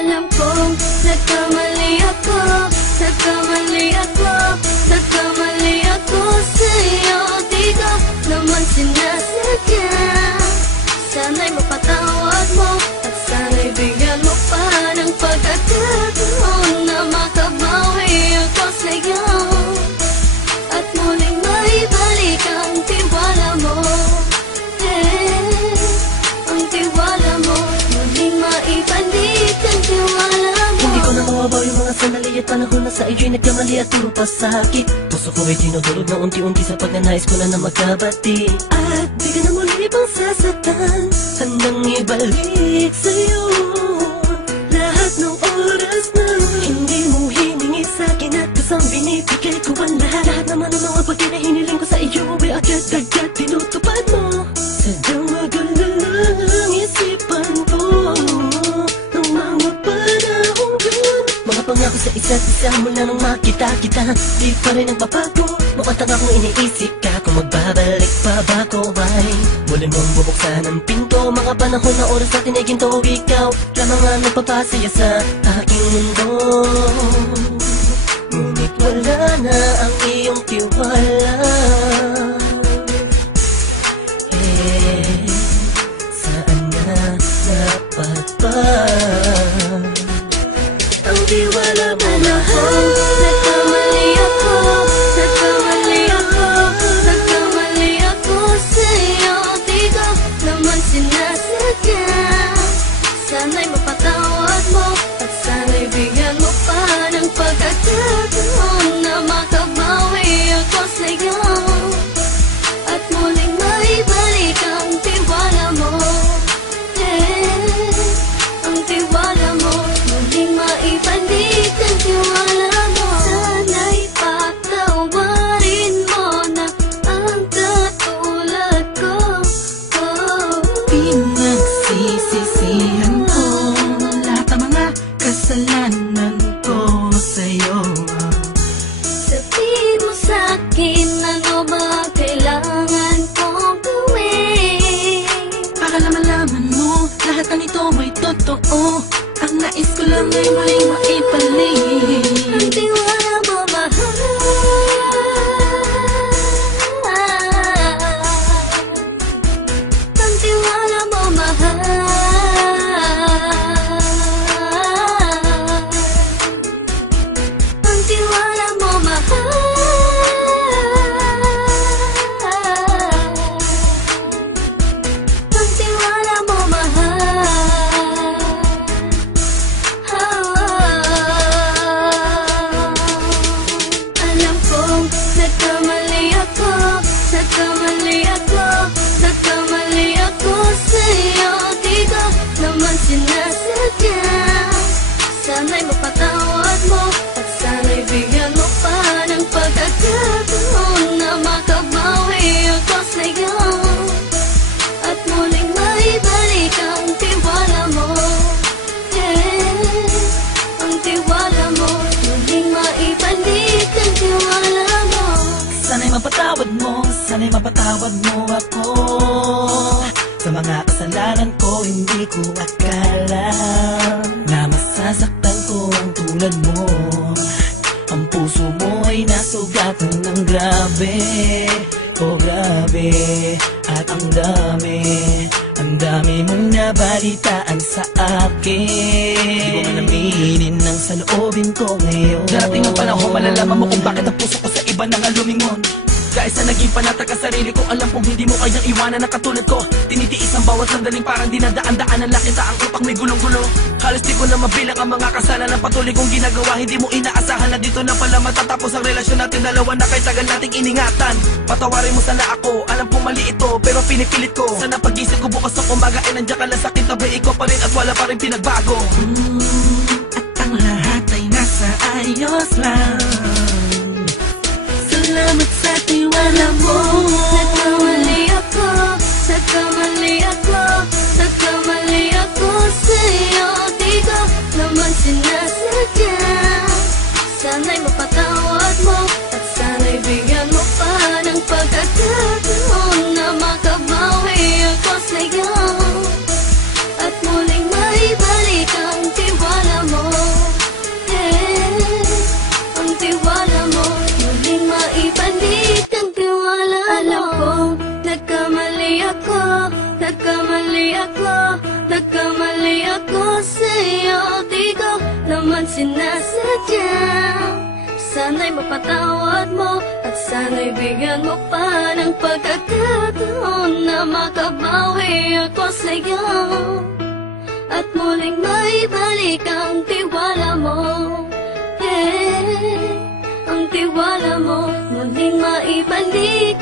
Alam kong nagkamali ako, nagkamali ako, nagkamali ako sa'yo. Di ko naman sinasadya. Sana'y mapatawad mo at sana'y bigyan mo pa ng pagkakataon na makabawi ako sa'yo at muling maibalik ang tiwala mo. Ang tiwala mo, muling maibalik ang tiwala mo. Hindi ko na mawabaw yung mga sandali at panahon na sa iyo'y nagkamali at puro pasakit. Puso ko ay dinudurog na unti-unti sa pagnanais ko na magkabati. At di ka na muli pang sasaktan, handang ibalik sa'yo lahat ng oras na hindi mo hiningi sa'kin at kusang binibigay ko ang lahat. Lahat naman ng mga bagay na hiniling ko sa iyo ay agad-agad tinutupad mo. Sadyang magulo lang ang isipan ko ng mga panahon yun. Mga pangako sa isa't isa mula nung makita kita, di pa rin nagbabago. Mukhang tanga kung iniisip ka kung magbabalik pa ba ko ay muli mong bubuksan ang pinto. Mga panahon na oras natin ay ginto, ikaw lamang ang nagpapasaya sa aking mundo. Ngunit wala na ang iyong tiwala. Saan na dapat ba ang tiwala mo mahal? Nagkamali ako, nagkamali ako, nagkamali ako sa'yo. Di ko naman sinasadya. Sana'y mapatawad mo at sana'y bigyan mo pa ng pagkakataon na makabawi ako sa'yo at muling maibalik ang tiwala mo. Ang tiwala mo, muling maibalik ang tiwala mo. Sana'y patawarin mo na ang katulad ko. Pinagsisisihan ko lahat ng mga kasalanan ko sa'yo. Sabihin mo sa'kin ano ba kailangan kong gawin Para malaman mo lahat ng ito ay totoo. Ang nais ko lang ay muling maibalik ang tiwala mo, mahal. Ang tiwala mo, mahal. Ang tiwala mo, mahal. Ang tiwala mo, mahal. Alam kong nagkamali ako, nagkamali ako, nagkamali ako sa'yo. Di ko naman sinasadya. Sana'y mapatawad mo at sana'y bigyan mo pa ng pagkakataon na makabawi ako sa'yo at muling maibalik ang tiwala mo. Ang tiwala mo, muling maibalik ang tiwala mo. Sana'y mapatawad mo ako sa mga kasalanan ko. Hindi ko akala na masasaktan ko ang tulad mo. Ang puso mo ay nasugatan ng grabe, oh grabe. At ang dami mong nabalitaan sa akin. Di ko man aminin ang saloobin ko ngayon. Darating ang panahon, malalaman mo kung bakit ang puso ko sa iba nang alumingon. Dahil sa naging panatag ka sarili ko, alam kong hindi mo kayang iwanan na katulad ko. Tinitiis ang bawat sandaling parang dinadaan-daan ang lakita ang utak may gulong-gulo. Halos di ko na mabilang ang mga kasalanan patuloy kong ginagawa. Hindi mo inaasahan na dito na pala matatapos ang relasyon natin dalawa na kay tagal nating iningatan. Patawarin mo sana ako, alam kong mali ito pero pinipilit ko. Sana pag-isip ko bukas ng umaga ay nandiyan ka lang sa kitabi. Ikaw pa rin at wala pa rin pinagbago. At ang lahat ay nasa ayos lang. Salamat sa tiwala mo. Nagkamali ako, nagkamali ako, nagkamali ako sa'yo. Di ko naman sinasadya. Sana'y mapatawad mo at sana'y bigyan mo pa ng pagkakataon na makabawi ako sa'yo at muling maibalik ang tiwala sinasadya. Sana'y mapatawad mo at sana'y bigyan mo pa ng pagkakataon na makabawi ako sa'yo at muling maibalik ang tiwala mo. Ang tiwala mo, muling maibalik